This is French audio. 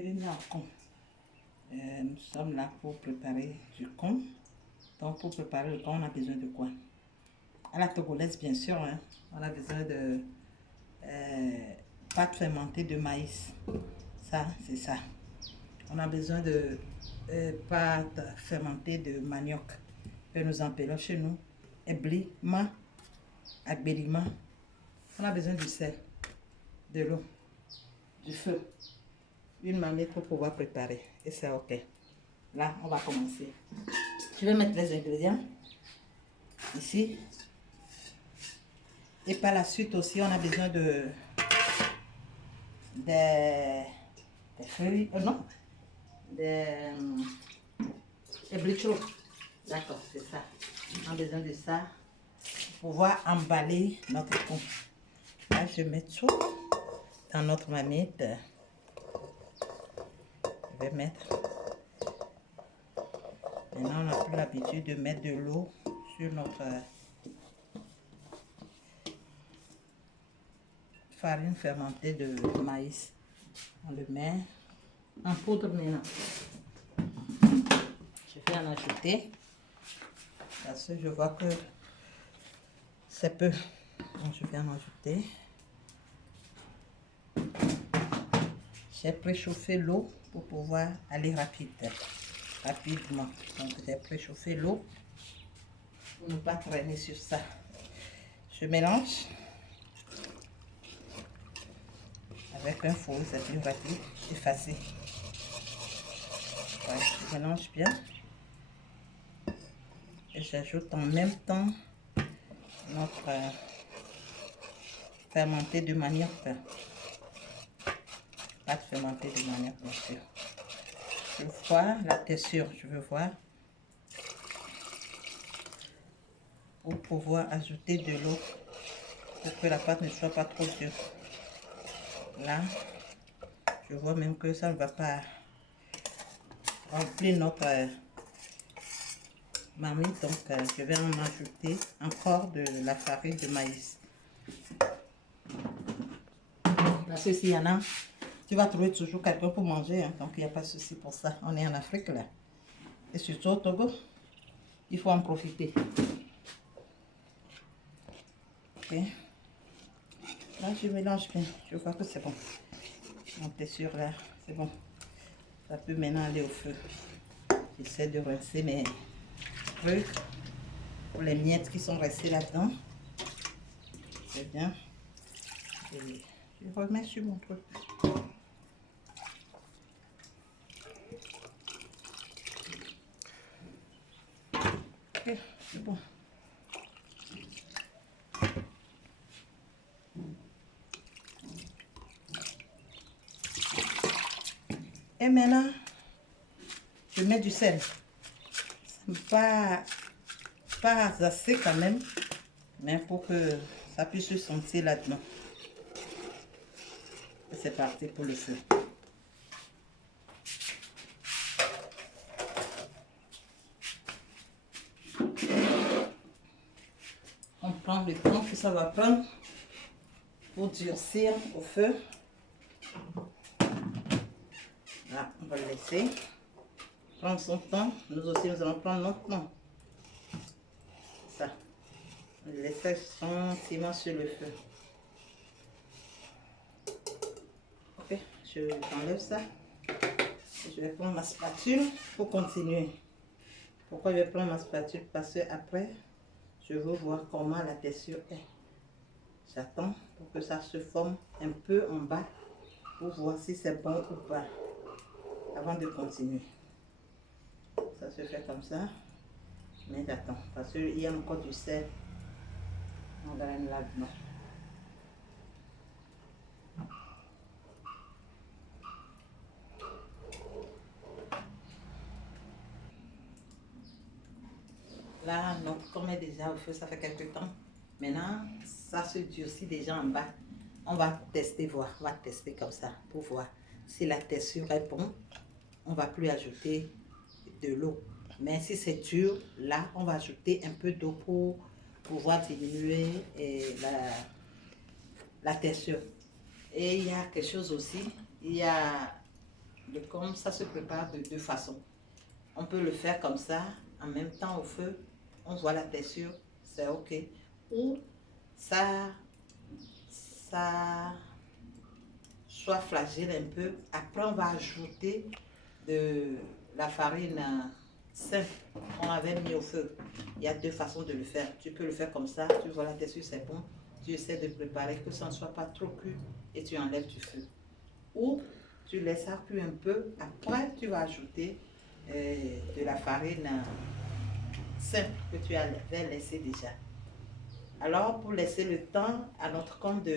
Bienvenue au con. Nous sommes là pour préparer du con. Donc pour préparer le con, on a besoin de quoi? À la togolaise, bien sûr, hein. On a besoin de pâte fermentée de maïs. Ça, c'est ça. On a besoin de pâte fermentée de manioc que nous appelons chez nous eblima, agbelima. On a besoin du sel, de l'eau, du feu, une marmite pour pouvoir préparer. Et c'est ok. Là, on va commencer. Je vais mettre les ingrédients ici. Et par la suite aussi, on a besoin des feuilles, non, des blichos. D'accord, c'est ça. On a besoin de ça pour pouvoir emballer notre con. Là, je mets tout dans notre marmite. Je vais mettre. Maintenant, on n'a plus l'habitude de mettre de l'eau sur notre farine fermentée de maïs. On le met en poudre maintenant. Je vais en ajouter parce que je vois que c'est peu. Donc, je vais en ajouter. J'ai préchauffé l'eau pour pouvoir aller rapidement. Donc, j'ai préchauffé l'eau pour ne pas traîner sur ça. Je mélange avec un four, c'est plus rapide et facile. Ouais, je mélange bien. Et j'ajoute en même temps notre fermenté de manioc. Pâte fermentée de manioc, bien sûr. Je vois la texture, je veux voir. Pour pouvoir ajouter de l'eau pour que la pâte ne soit pas trop dure. Là, je vois même que ça ne va pas remplir notre marmite, donc je vais en ajouter encore de la farine de maïs. Parce que s'il y en a, tu vas trouver toujours quelqu'un pour manger, hein, donc il n'y a pas de souci pour ça. On est en Afrique là. Et surtout au Togo, il faut en profiter. Ok. Là, je mélange bien. Je vois que c'est bon. Mon texture là, c'est bon. Ça peut maintenant aller au feu. J'essaie de rincer mes trucs pour les miettes qui sont restées là-dedans. C'est bien. Et je remets sur mon truc. Ok, c'est bon. Et maintenant, je mets du sel. Pas assez quand même, mais pour que ça puisse se sentir là-dedans. C'est parti pour le feu. On prend le temps que ça va prendre pour durcir au feu. Là, on va le laisser prendre son temps. Nous aussi, nous allons prendre notre temps. Ça. On le laisse gentiment sur le feu. Ok, j'enlève ça. Je vais prendre ma spatule pour continuer. Pourquoi je vais prendre ma spatule? Parce que après, je veux voir comment la texture est. J'attends pour que ça se forme un peu en bas pour voir si c'est bon ou pas avant de continuer. Ça se fait comme ça, mais j'attends parce qu'il y a encore du sel. On va le là-dedans. Là, notre com est déjà au feu, ça fait quelques temps. Maintenant, ça se durcit déjà en bas. On va tester, voir. On va tester comme ça pour voir si la texture est bonne. On ne va plus ajouter de l'eau. Mais si c'est dur, là, on va ajouter un peu d'eau pour pouvoir diminuer la texture. Et il y a quelque chose aussi. Il y a Le cône, ça se prépare de deux façons. On peut le faire comme ça, en même temps au feu. On voit la texture, c'est ok. Ou ça soit flagelle un peu. Après, on va ajouter de la farine simple qu'on avait mis au feu. Il y a deux façons de le faire. Tu peux le faire comme ça, tu vois la texture, c'est bon. Tu essaies de préparer que ça ne soit pas trop cuit et tu enlèves du feu. Ou tu laisses ça cuire un peu. Après, tu vas ajouter de la farine simple que tu avais laissé déjà. Alors, pour laisser le temps à notre compte de